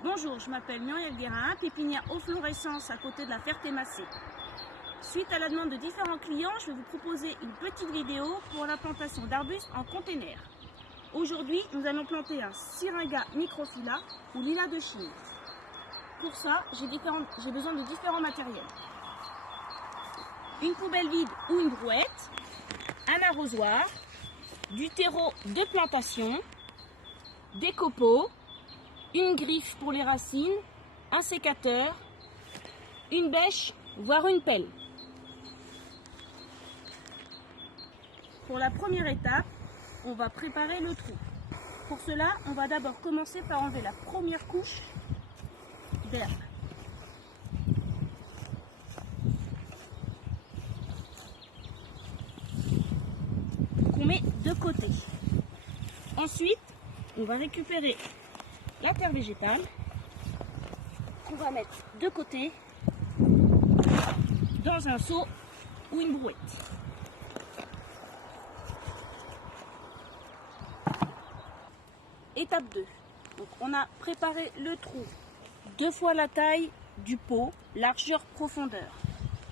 Bonjour, je m'appelle Muriel Guérin, pépinière aux fluorescence à côté de la Ferté-Massé. Suite à la demande de différents clients, je vais vous proposer une petite vidéo pour la plantation d'arbustes en container. Aujourd'hui, nous allons planter un syringa microphylla ou lilas de Chine. Pour ça, j'ai besoin de différents matériels. Une poubelle vide ou une brouette, un arrosoir, du terreau de plantation, des copeaux, une griffe pour les racines, un sécateur, une bêche, voire une pelle. Pour la première étape, on va préparer le trou. Pour cela, on va d'abord commencer par enlever la première couche d'herbe. Qu'on met de côté. Ensuite, on va récupérer la terre végétale qu'on va mettre de côté dans un seau ou une brouette. Étape 2. Donc, on a préparé le trou 2 fois la taille du pot, largeur, profondeur.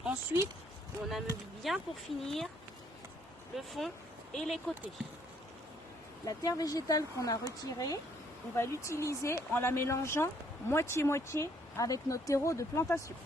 Ensuite, on ameublit bien pour finir le fond et les côtés. La terre végétale qu'on a retirée, on va l'utiliser en la mélangeant moitié-moitié avec notre terreau de plantation.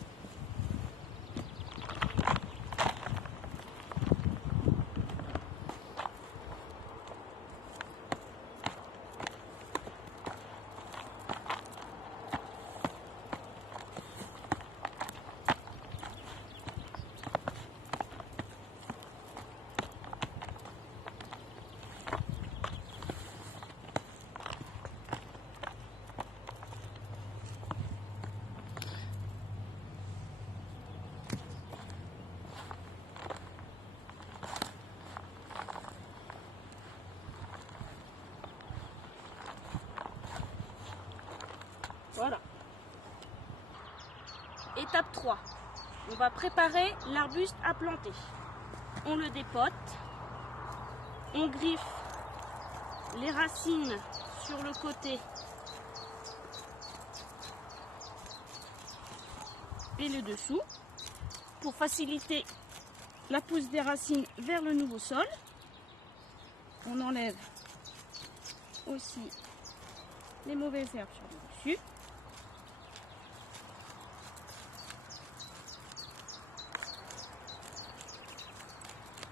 Voilà. Étape 3. On va préparer l'arbuste à planter. On le dépote. On griffe les racines sur le côté et le dessous pour faciliter la pousse des racines vers le nouveau sol. On enlève aussi les mauvaises herbes sur le dessus.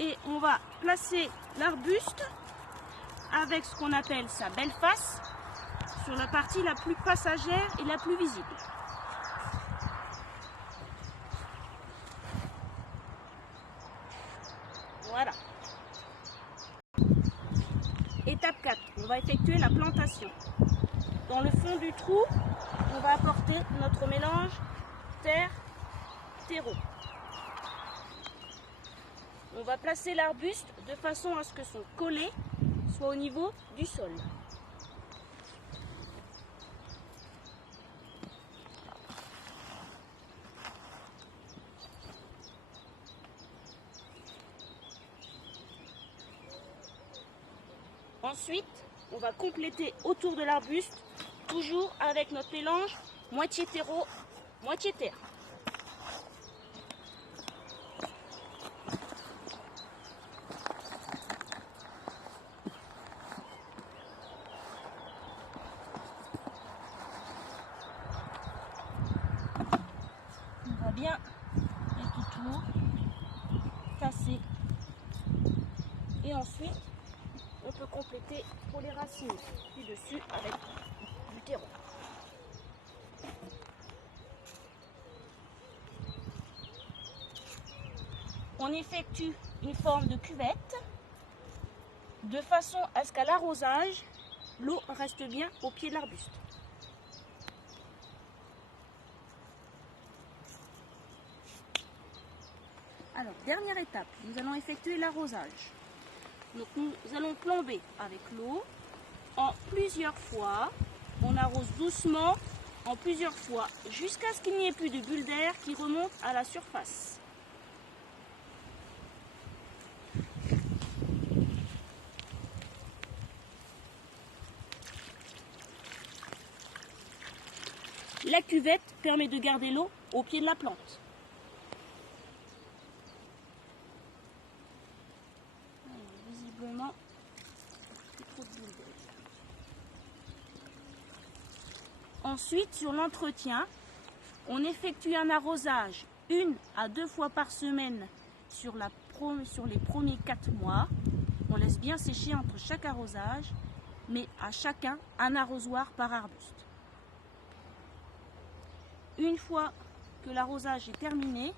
Et on va placer l'arbuste avec ce qu'on appelle sa belle face sur la partie la plus passagère et la plus visible. Voilà. Étape 4, on va effectuer la plantation. Dans le fond du trou, on va apporter notre mélange terre-terreau. On va placer l'arbuste de façon à ce que son collet soit au niveau du sol. Ensuite, on va compléter autour de l'arbuste, toujours avec notre mélange moitié terreau, moitié terre. On va bien mettre autour, casser, et ensuite on peut compléter pour les racines du dessus avec du terreau. On effectue une forme de cuvette de façon à ce qu'à l'arrosage, l'eau reste bien au pied de l'arbuste. Alors, dernière étape, nous allons effectuer l'arrosage. Donc nous allons plomber avec l'eau en plusieurs fois. On arrose doucement en plusieurs fois jusqu'à ce qu'il n'y ait plus de bulles d'air qui remontent à la surface. La cuvette permet de garder l'eau au pied de la plante. Visiblement, trop de bulles. Ensuite, sur l'entretien, on effectue un arrosage 1 à 2 fois par semaine sur les premiers 4 mois. On laisse bien sécher entre chaque arrosage, mais à chacun un arrosoir par arbuste. Une fois que l'arrosage est terminé,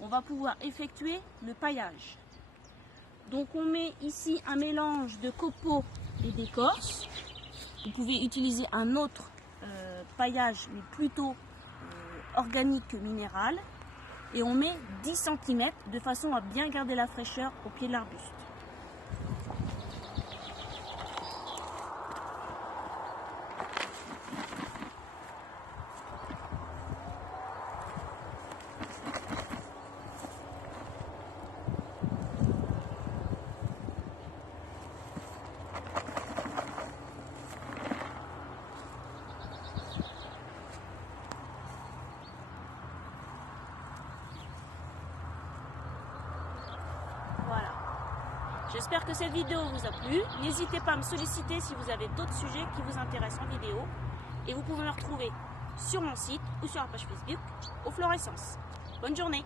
on va pouvoir effectuer le paillage. Donc on met ici un mélange de copeaux et d'écorce. Vous pouvez utiliser un autre paillage, mais plutôt organique que minéral. Et on met 10 cm de façon à bien garder la fraîcheur au pied de l'arbuste. Voilà. J'espère que cette vidéo vous a plu. N'hésitez pas à me solliciter si vous avez d'autres sujets qui vous intéressent en vidéo. Et vous pouvez me retrouver sur mon site ou sur la page Facebook aux Florescences. Bonne journée!